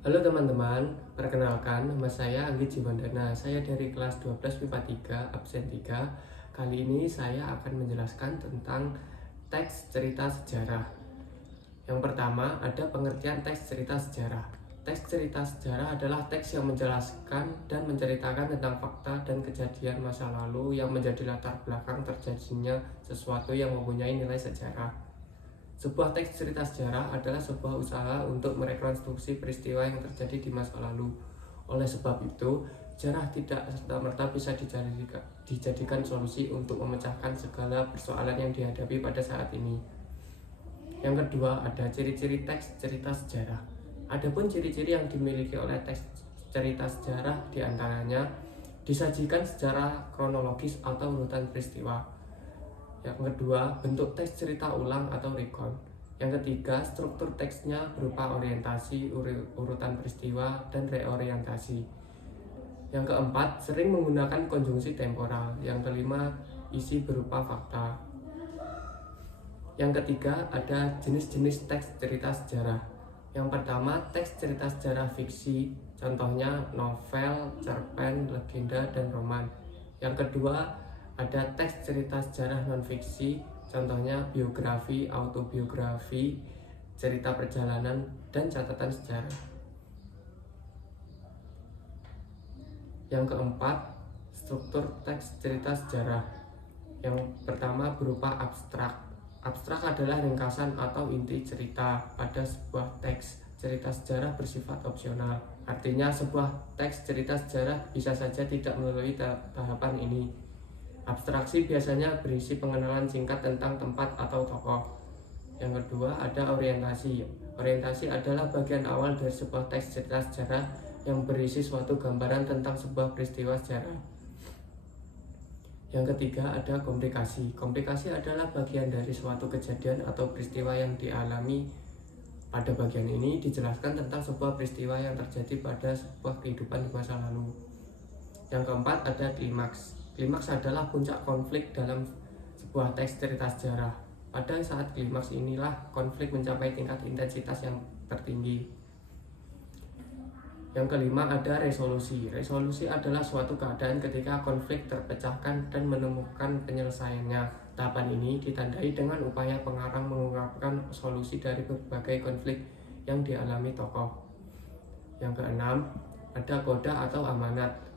Halo teman-teman, perkenalkan nama saya Anggi Jimandana. Saya dari kelas 12 MIPA 3, absen 3. Kali ini saya akan menjelaskan tentang teks cerita sejarah. Yang pertama, ada pengertian teks cerita sejarah. Teks cerita sejarah adalah teks yang menjelaskan dan menceritakan tentang fakta dan kejadian masa lalu yang menjadi latar belakang terjadinya sesuatu yang mempunyai nilai sejarah. Sebuah teks cerita sejarah adalah sebuah usaha untuk merekonstruksi peristiwa yang terjadi di masa lalu. Oleh sebab itu, sejarah tidak serta-merta bisa dijadikan solusi untuk memecahkan segala persoalan yang dihadapi pada saat ini. Yang kedua, ada ciri-ciri teks cerita sejarah. Adapun ciri-ciri yang dimiliki oleh teks cerita sejarah diantaranya disajikan secara kronologis atau urutan peristiwa. Yang kedua, bentuk teks cerita ulang atau recount. Yang ketiga, struktur teksnya berupa orientasi, urutan peristiwa, dan reorientasi. Yang keempat, sering menggunakan konjungsi temporal. Yang kelima, isi berupa fakta. Yang ketiga, ada jenis-jenis teks cerita sejarah. Yang pertama, teks cerita sejarah fiksi, contohnya novel, cerpen, legenda, dan roman. Yang kedua, ada teks cerita sejarah non-fiksi, contohnya biografi, autobiografi, cerita perjalanan, dan catatan sejarah. Yang keempat, struktur teks cerita sejarah. Yang pertama berupa abstrak. Abstrak adalah ringkasan atau inti cerita pada sebuah teks cerita sejarah bersifat opsional. Artinya sebuah teks cerita sejarah bisa saja tidak melalui tahapan ini. Abstraksi biasanya berisi pengenalan singkat tentang tempat atau tokoh. Yang kedua, ada orientasi. Orientasi adalah bagian awal dari sebuah teks cerita sejarah yang berisi suatu gambaran tentang sebuah peristiwa sejarah. Yang ketiga, ada komplikasi. Komplikasi adalah bagian dari suatu kejadian atau peristiwa yang dialami. Pada bagian ini dijelaskan tentang sebuah peristiwa yang terjadi pada sebuah kehidupan di masa lalu. Yang keempat, ada klimaks. Klimaks adalah puncak konflik dalam sebuah teks cerita sejarah. Pada saat klimaks inilah konflik mencapai tingkat intensitas yang tertinggi. Yang kelima, ada resolusi. Resolusi adalah suatu keadaan ketika konflik terpecahkan dan menemukan penyelesaiannya. Tahapan ini ditandai dengan upaya pengarang mengungkapkan solusi dari berbagai konflik yang dialami tokoh. Yang keenam, ada koda atau amanat.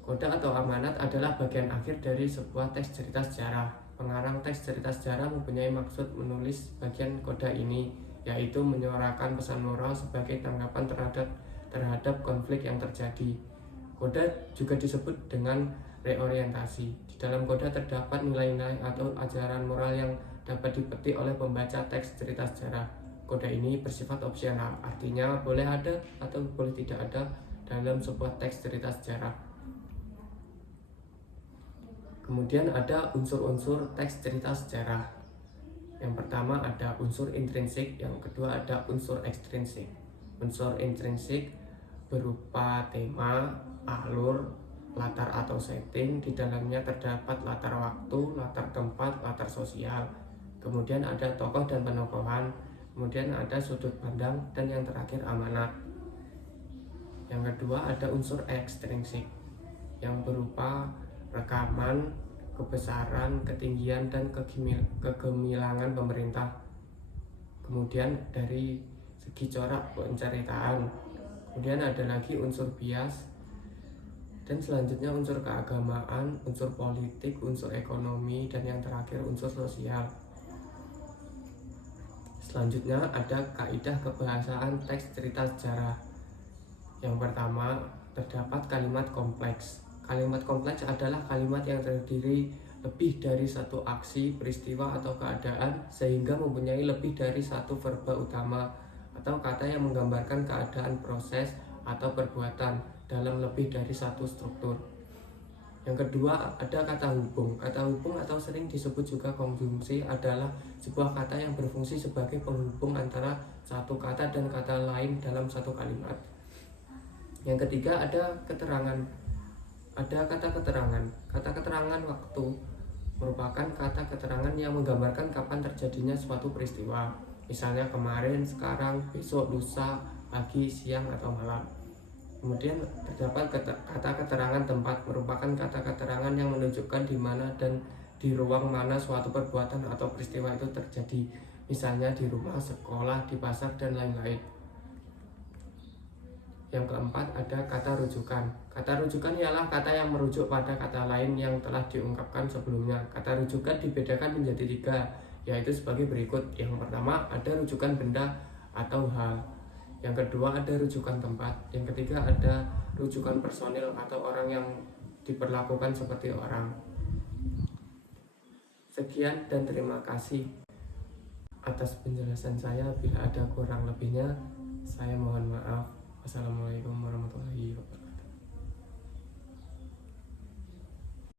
Koda atau amanat adalah bagian akhir dari sebuah teks cerita sejarah. Pengarang teks cerita sejarah mempunyai maksud menulis bagian koda ini, yaitu menyuarakan pesan moral sebagai tanggapan terhadap konflik yang terjadi. Koda juga disebut dengan reorientasi. Di dalam koda terdapat nilai-nilai atau ajaran moral yang dapat dipetik oleh pembaca teks cerita sejarah. Koda ini bersifat opsional, artinya boleh ada atau boleh tidak ada dalam sebuah teks cerita sejarah. Kemudian ada unsur-unsur teks cerita sejarah. Yang pertama ada unsur intrinsik, yang kedua ada unsur ekstrinsik. Unsur intrinsik berupa tema, alur, latar atau setting. Di dalamnya terdapat latar waktu, latar tempat, latar sosial. Kemudian ada tokoh dan penokohan. Kemudian ada sudut pandang, dan yang terakhir amanat. Yang kedua ada unsur ekstrinsik, yang berupa rekaman, kebesaran, ketinggian, dan kegemilangan pemerintah. Kemudian dari segi corak penceritaan. Kemudian ada lagi unsur bias, dan selanjutnya unsur keagamaan, unsur politik, unsur ekonomi, dan yang terakhir unsur sosial. Selanjutnya ada kaidah kebahasaan teks cerita sejarah. Yang pertama, terdapat kalimat kompleks. Kalimat kompleks adalah kalimat yang terdiri lebih dari satu aksi, peristiwa, atau keadaan sehingga mempunyai lebih dari satu verba utama atau kata yang menggambarkan keadaan, proses, atau perbuatan dalam lebih dari satu struktur. Yang kedua, ada kata hubung. Kata hubung atau sering disebut juga konjungsi adalah sebuah kata yang berfungsi sebagai penghubung antara satu kata dan kata lain dalam satu kalimat. Yang ketiga, ada keterangan. Ada kata keterangan. Kata keterangan waktu merupakan kata keterangan yang menggambarkan kapan terjadinya suatu peristiwa. Misalnya kemarin, sekarang, besok, lusa, pagi, siang, atau malam. Kemudian terdapat kata keterangan tempat, merupakan kata keterangan yang menunjukkan di mana dan di ruang mana suatu perbuatan atau peristiwa itu terjadi, misalnya di rumah, sekolah, di pasar, dan lain-lain. Yang keempat ada kata rujukan. Kata rujukan ialah kata yang merujuk pada kata lain yang telah diungkapkan sebelumnya. Kata rujukan dibedakan menjadi 3, yaitu sebagai berikut. Yang pertama ada rujukan benda atau hal. Yang kedua ada rujukan tempat. Yang ketiga ada rujukan personil atau orang yang diperlakukan seperti orang. Sekian dan terima kasih atas penjelasan saya. Bila ada kurang lebihnya, saya mohon maaf. Wassalamualaikum warahmatullahi wabarakatuh.